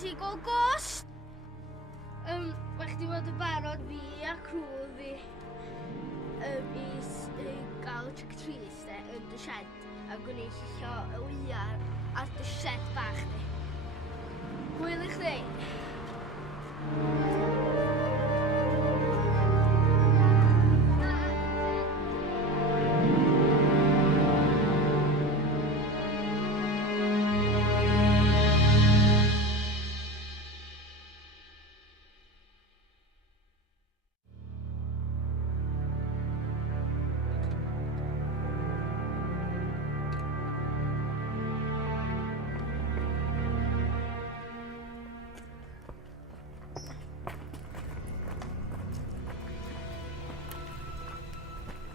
ti gael gost? Mae chdi fod yn barod fi a crw fi i gael trick or treat yn dy shed a gwneud llicio y wyar ar dy shed bach ni. Hwyl i chdi.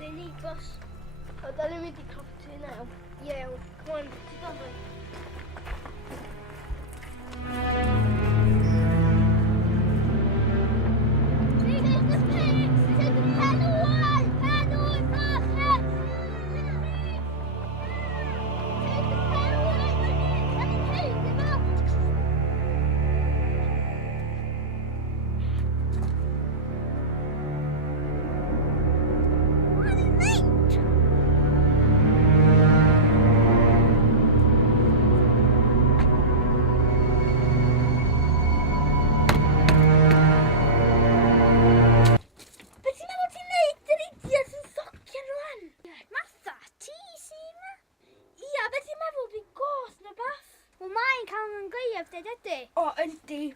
Ni bos. O, da ni'n mynd i coffee now. Ie, come on, ti gofyn. O, yndi.